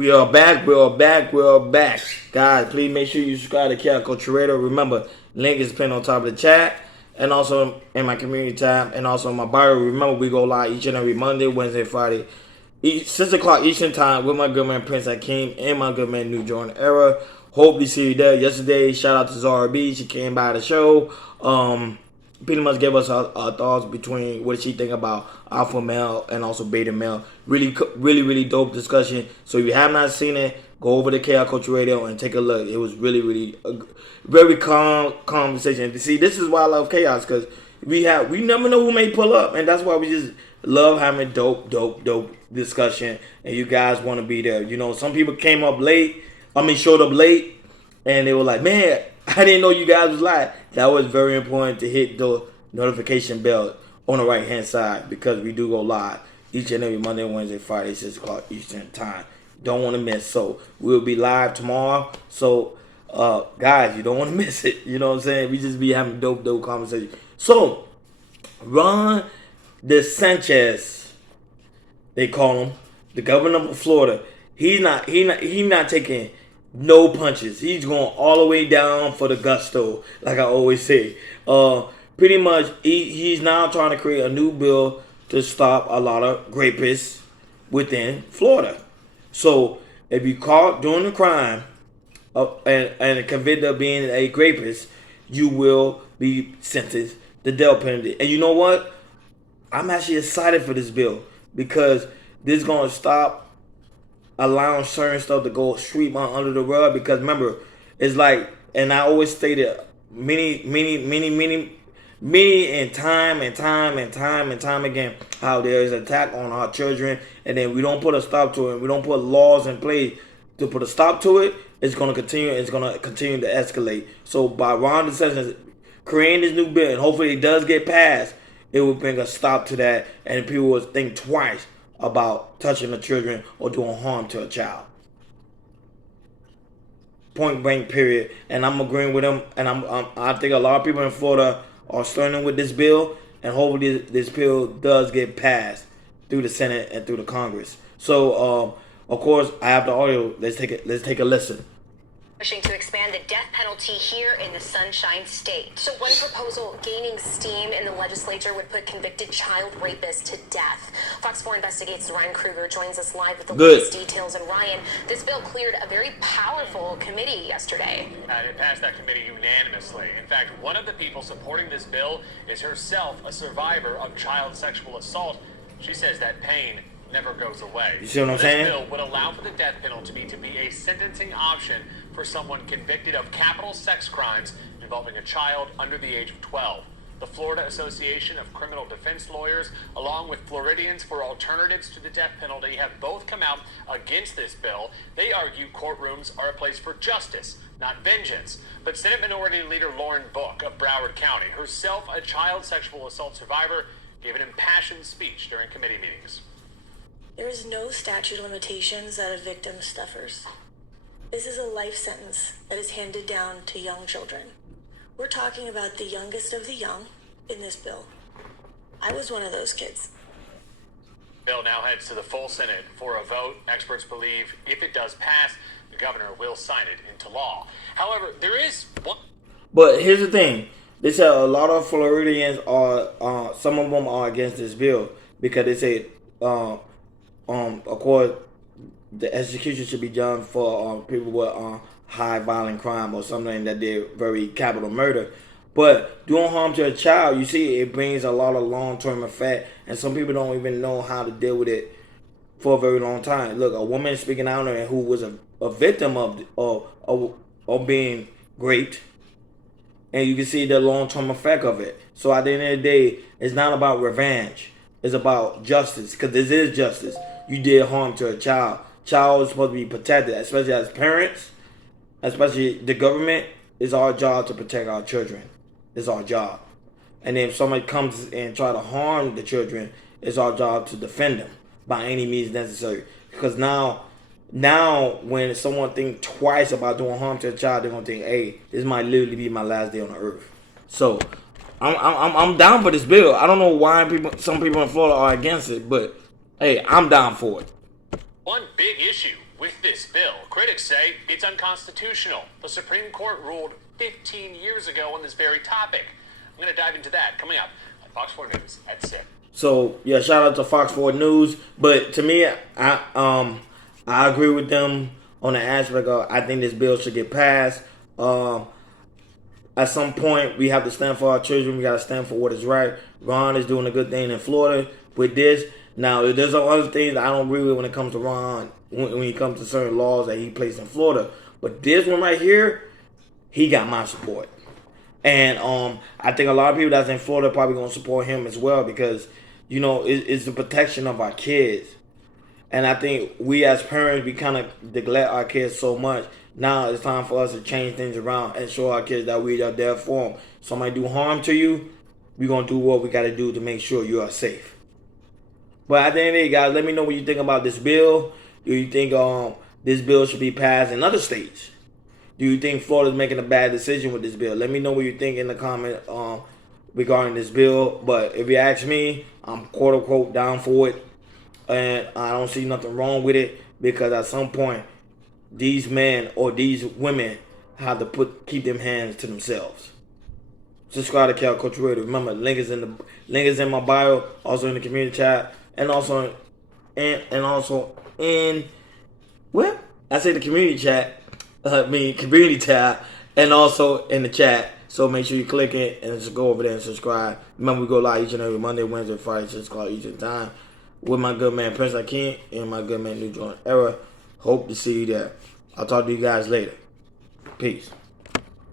We are back. We are back. We are back. Guys, please make sure you subscribe to Chaos Culture Radio. Remember, link is pinned on top of the chat. And also in my community tab. And also in my bio. Remember, we go live each and every Monday, Wednesday, Friday. 6 o'clock Eastern Time with my good man Prince Hakeem and my good man New Jordan Era. Hope to see you there. Yesterday, shout out to Zara B. She came by the show. Pretty much gave us our thoughts between what she think about alpha male and also beta male. Really dope discussion. So if you have not seen it, go over to KR Culture Radio and take a look. It was really a very calm conversation. See, this is why I love Chaos, because we never know who may pull up, and that's why we just love having dope discussion. And you guys want to be there. You know, some people showed up late, and they were like, man, I didn't know you guys was live. That was very important to hit the notification bell on the right hand side, because we do go live each and every Monday, Wednesday, Friday, 6 o'clock Eastern Time. Don't want to miss. So we'll be live tomorrow. So guys, you don't want to miss it. You know what I'm saying? We just be having dope conversation. So Ron DeSantis, they call him, the governor of Florida. He's not taking no punches. He's going all the way down for the gusto, like I always say. Pretty much, he's now trying to create a new bill to stop a lot of rapists within Florida. So, if you caught doing a crime and convicted of being a rapist, you will be sentenced to death penalty. And you know what? I'm actually excited for this bill, because this is going to stop allowing certain stuff to go sweep under the rug. Because remember, it's like, and I always stated many and time again, how there is an attack on our children, and then we don't put a stop to it. We don't put laws in place to put a stop to it. It's going to continue. It's going to continue to escalate. So by Ron DeSantis creating this new bill, and hopefully it does get passed, it will bring a stop to that, and people will think twice about touching the children or doing harm to a child. Point blank, period. And I'm agreeing with him. And I think a lot of people in Florida are starting with this bill, and hopefully this bill does get passed through the Senate and through the Congress. So, of course, I have the audio. Let's take a listen. Pushing to expand the death penalty here in the Sunshine State. So one proposal gaining steam in the legislature would put convicted child rapists to death. Fox 4 Investigates' Ryan Kruger joins us live with the latest details. And Ryan, this bill cleared a very powerful committee yesterday. It passed that committee unanimously. In fact, one of the people supporting this bill is herself a survivor of child sexual assault. She says that pain never goes away. You see what I'm saying? This bill would allow for the death penalty to be a sentencing option for someone convicted of capital sex crimes involving a child under the age of 12. The Florida Association of Criminal Defense Lawyers, along with Floridians for Alternatives to the Death Penalty, have both come out against this bill. They argue courtrooms are a place for justice, not vengeance. But Senate Minority Leader Lauren Book of Broward County, herself a child sexual assault survivor, gave an impassioned speech during committee meetings. There is no statute of limitations that a victim suffers. This is a life sentence that is handed down to young children. We're talking about the youngest of the young in this bill. I was one of those kids. Bill now heads to the full Senate for a vote. Experts believe if it does pass, the governor will sign it into law. However, there is one. But here's the thing. They said a lot of Floridians are, some of them are against this bill, because they say, of course, the execution should be done for people with high violent crime or something that they're very capital murder. But doing harm to a child, you see, it brings a lot of long-term effect, and some people don't even know how to deal with it for a very long time. Look, a woman speaking out there who was a victim of being raped, and you can see the long-term effect of it. So at the end of the day, it's not about revenge. It's about justice, because this is justice. You did harm to a child. Child is supposed to be protected, especially as parents, especially the government. It's our job to protect our children. It's our job. And then if somebody comes and try to harm the children, it's our job to defend them by any means necessary. Because now when someone think twice about doing harm to a child, they're gonna think, hey, this might literally be my last day on the earth. So I'm down for this bill. I don't know why some people in Florida are against it, but hey, I'm down for it. One big issue with this bill. Critics say it's unconstitutional. The Supreme Court ruled 15 years ago on this very topic. I'm going to dive into that coming up on Fox 4 News at 6. So yeah, shout out to Fox 4 News. But to me, I agree with them on the aspect of I think this bill should get passed. At some point, we have to stand for our children. We got to stand for what is right. Ron is doing a good thing in Florida with this. Now, there's other things I don't agree with when it comes to Ron, when it comes to certain laws that he placed in Florida. But this one right here, he got my support. And I think a lot of people that's in Florida probably going to support him as well because, you know, it's the protection of our kids. And I think we as parents, we kind of neglect our kids so much. Now it's time for us to change things around and show our kids that we are there for them. Somebody do harm to you, we're going to do what we got to do to make sure you are safe. But at the end of the day, guys, let me know what you think about this bill. Do you think this bill should be passed in other states? Do you think Florida's making a bad decision with this bill? Let me know what you think in the comment regarding this bill. But if you ask me, I'm quote-unquote down for it. And I don't see nothing wrong with it because at some point, these men or these women have to keep them hands to themselves. Subscribe to Cal Culture Radio. Remember, link is in my bio, also in the community chat, and also in what? I say the community chat. Community tab, and also in the chat. So make sure you click it and just go over there and subscribe. Remember, we go live each and every Monday, Wednesday, Friday, 6 o'clock Eastern Time with my good man Prince Akeem and my good man New Jordan Era. Hope to see you there. I'll talk to you guys later. Peace.